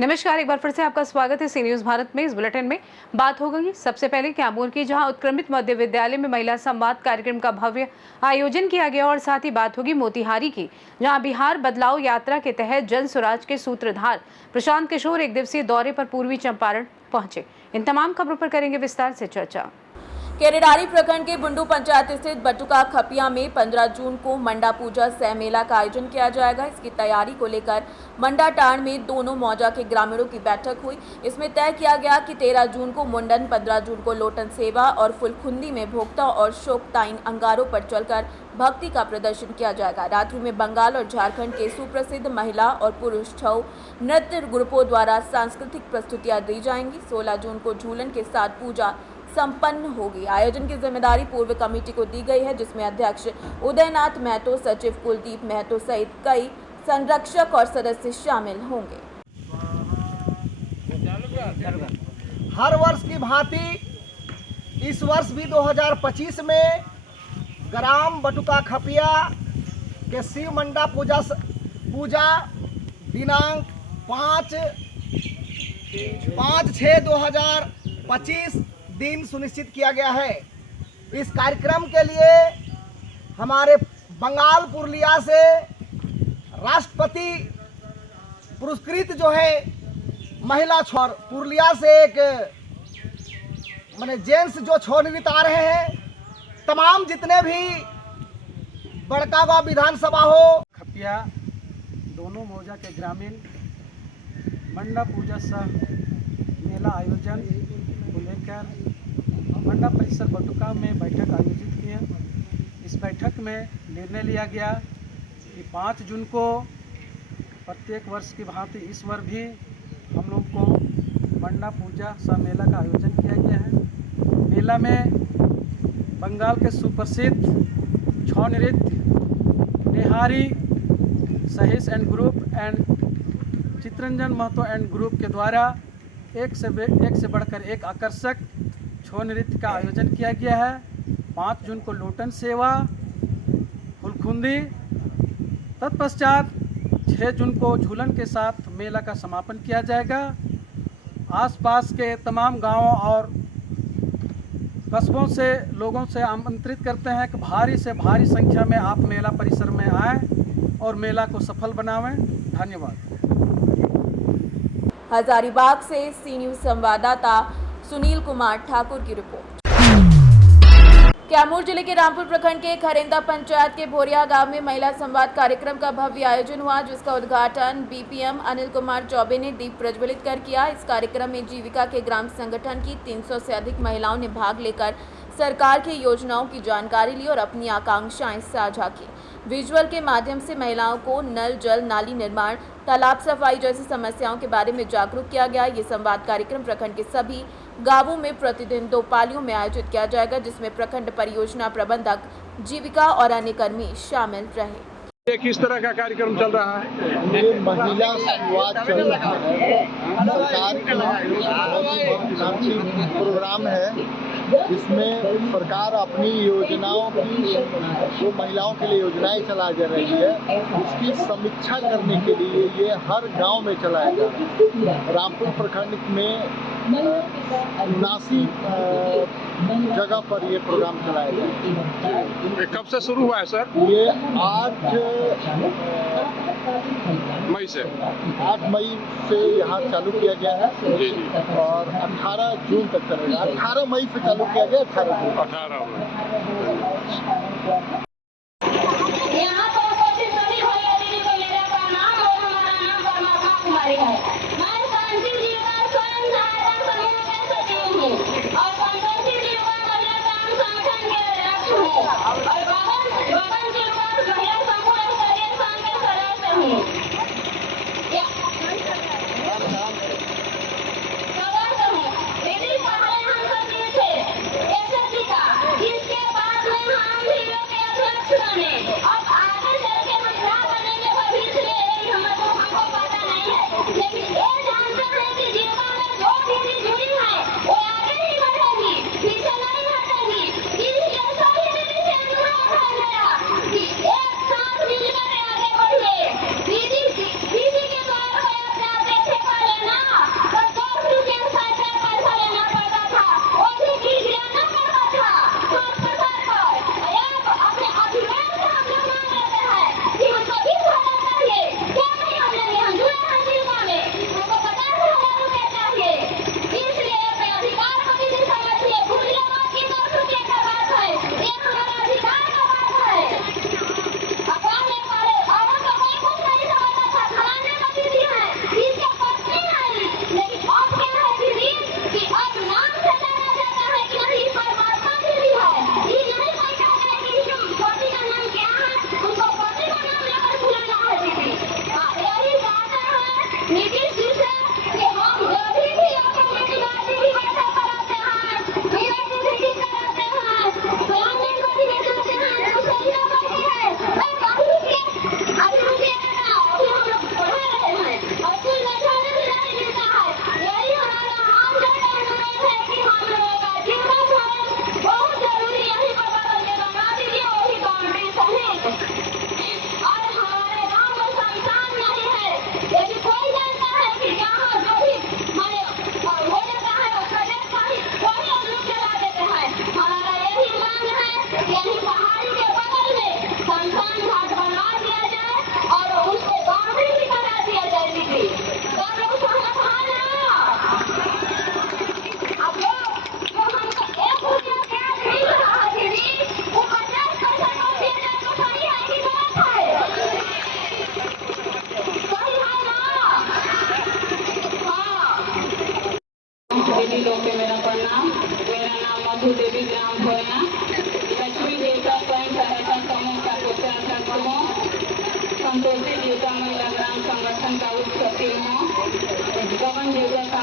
नमस्कार, एक बार फिर से आपका स्वागत है सी न्यूज भारत में। इस बुलेटिन में बात होगी सबसे पहले कैमूर की, जहां उत्क्रमित मध्य विद्यालय में महिला संवाद कार्यक्रम का भव्य आयोजन किया गया। और साथ ही बात होगी मोतिहारी की, जहां बिहार बदलाव यात्रा के तहत जन स्वराज के सूत्रधार प्रशांत किशोर एक दिवसीय दौरे पर पूर्वी चंपारण पहुंचे। इन तमाम खबरों पर करेंगे विस्तार से चर्चा। केरेडारी प्रखंड के बुंडू पंचायत स्थित बटुका खपिया में 15 जून को मंडा पूजा सह मेला का आयोजन किया जाएगा। इसकी तैयारी को लेकर मंडा टांड में दोनों मौजा के ग्रामीणों की बैठक हुई। इसमें तय किया गया कि 13 जून को मुंडन, 15 जून को लोटन सेवा और फुलखुंदी में भोक्ता और शोकताइन अंगारों पर चलकर भक्ति का प्रदर्शन किया जाएगा। रात्रि में बंगाल और झारखंड के सुप्रसिद्ध महिला और पुरुष छऊ नृत्य ग्रुपों द्वारा सांस्कृतिक प्रस्तुतियां दी जाएंगी। 16 जून को झूलन के साथ पूजा संपन्न होगी। आयोजन की जिम्मेदारी पूर्व कमेटी को दी गई है, जिसमें अध्यक्ष उदयनाथ महतो, सचिव कुलदीप महतो सहित कई संरक्षक और सदस्य शामिल होंगे। हर वर्ष की भांति इस वर्ष भी 2025 में ग्राम बटुका खपिया के शिव मंडा पूजा दिनांक 5/6/2025 दिन सुनिश्चित किया गया है। इस कार्यक्रम के लिए हमारे बंगाल पुरुलिया से राष्ट्रपति पुरस्कृत जो है महिला छोर, पुरुलिया से एक जेंट्स जो छोरनीत आ रहे हैं, तमाम जितने भी बड़कागांव विधानसभा हो, खपिया दोनों मौजा के ग्रामीण मंडा पूजा सह मेला आयोजन को लेकर मंडा परिसर बटुका में बैठक आयोजित की है। इस बैठक में निर्णय लिया गया कि 5 जून को प्रत्येक वर्ष की भांति इस वर्ष भी हम लोग को मंडा पूजा सह मेला का आयोजन किया गया है। मेला में बंगाल के सुप्रसिद्ध छौ नृत्य नेहारी सहीस एंड ग्रुप एंड चित्रंजन महतो एंड ग्रुप के द्वारा एक से बढ़कर एक आकर्षक छौ नृत्य का आयोजन किया गया है। 5 जून को लोटन सेवा, फुलखुंदी, तत्पश्चात 6 जून को झूलन के साथ मेला का समापन किया जाएगा। आसपास के तमाम गांवों और कस्बों से लोगों से आमंत्रित करते हैं कि भारी से भारी संख्या में आप मेला परिसर में आएँ और मेला को सफल बनावें। धन्यवाद। हजारीबाग से सी न्यूज संवाददाता सुनील कुमार ठाकुर की रिपोर्ट। कैमूर जिले के रामपुर प्रखंड के खरेंदा पंचायत के भोरिया गांव में महिला संवाद कार्यक्रम का भव्य आयोजन हुआ, जिसका उद्घाटन बीपीएम अनिल कुमार चौबे ने दीप प्रज्वलित कर किया। इस कार्यक्रम में जीविका के ग्राम संगठन की 300 से अधिक महिलाओं ने भाग लेकर सरकार की योजनाओं की जानकारी ली और अपनी आकांक्षाएं साझा की। विजुअल के माध्यम से महिलाओं को नल जल, नाली निर्माण, तालाब सफाई जैसी समस्याओं के बारे में जागरूक किया गया। ये संवाद कार्यक्रम प्रखंड के सभी गांवों में प्रतिदिन 2 पालियों में आयोजित किया जाएगा, जिसमें प्रखंड परियोजना प्रबंधक, जीविका और अन्य कर्मी शामिल रहे। किस तरह का कार्यक्रम चल रहा है? ये महिला संवाद चल रहा है। सरकार की प्रोग्राम है, जिसमें सरकार अपनी योजनाओं की, जो महिलाओं के लिए योजनाएं चला जा रही है, उसकी समीक्षा करने के लिए ये हर गांव में चलाया जा रहा है। रामपुर प्रखंड में 79 जगह पर ये प्रोग्राम चलाया गया। कब से शुरू हुआ है सर? ये 8 मई से यहाँ चालू किया गया है और 18 जून तक चलेगा। 18 मई से चालू किया गया, 18 जून। 18 मई।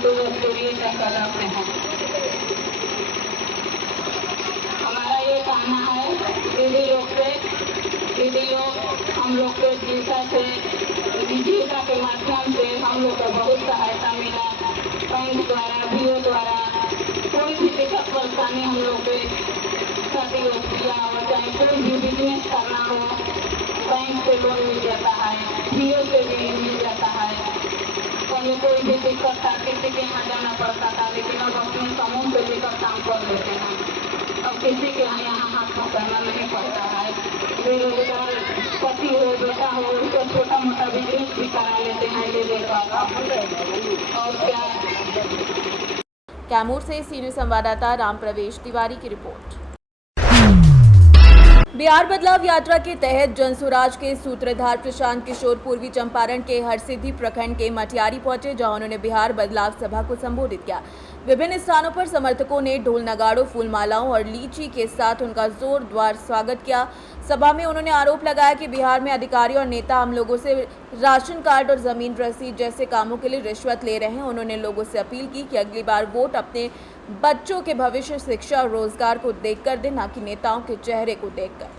बंदोबस्त के लिए कर रहे हैं। हमारा ये कहना है दीदी लोग हम लोग के जीविका के माध्यम से हम लोग को बहुत सहायता मिला। बैंक द्वारा बीओ द्वारा कोई भी दिक्कत परेशानी हम लोग के शादी किया हो, चाहे कोई भी बिजनेस करना हो, बैंक से लोन मिल जाता है, बीओ से भी मिल जाता है। पहले कोई भी दिक्कत था, किसी के यहाँ जाना पड़ता था, लेकिन अब अपने समूह से लेकर काम कर लेते हैं। अब किसी के यहाँ हाथ पकड़ना नहीं पड़ता है। बेरोजगार पति हो, बेटा हो, उसको छोटा मोटा बिजनेस भी करा लेते हैं ले लेकर। और क्या। कैमूर से सीनियर संवाददाता राम प्रवेश तिवारी की रिपोर्ट। बिहार बदलाव यात्रा के तहत जनसुराज के सूत्रधार प्रशांत किशोर पूर्वी चंपारण के हरसिद्धि प्रखंड के मटियारी पहुंचे, जहां उन्होंने बिहार बदलाव सभा को संबोधित किया। विभिन्न स्थानों पर समर्थकों ने ढोल नगाड़ों, फूल मालाओं और लीची के साथ उनका जोरदार स्वागत किया। सभा में उन्होंने आरोप लगाया कि बिहार में अधिकारी और नेता आम लोगों से राशन कार्ड और जमीन रसीद जैसे कामों के लिए रिश्वत ले रहे हैं। उन्होंने लोगों से अपील की कि अगली बार वोट अपने बच्चों के भविष्य, शिक्षा और रोजगार को देखकर दें, न कि नेताओं के चेहरे को देखकर।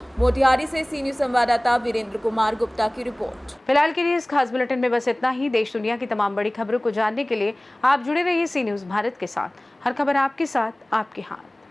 मोतिहारी से सीनियर संवाददाता वीरेंद्र कुमार गुप्ता की रिपोर्ट। फिलहाल के लिए इस खास बुलेटिन में बस इतना ही। देश दुनिया की तमाम बड़ी खबरों को जानने के लिए आप जुड़े रहिए सी न्यूज़ भारत के साथ। हर खबर आपके साथ, आपके हाथ।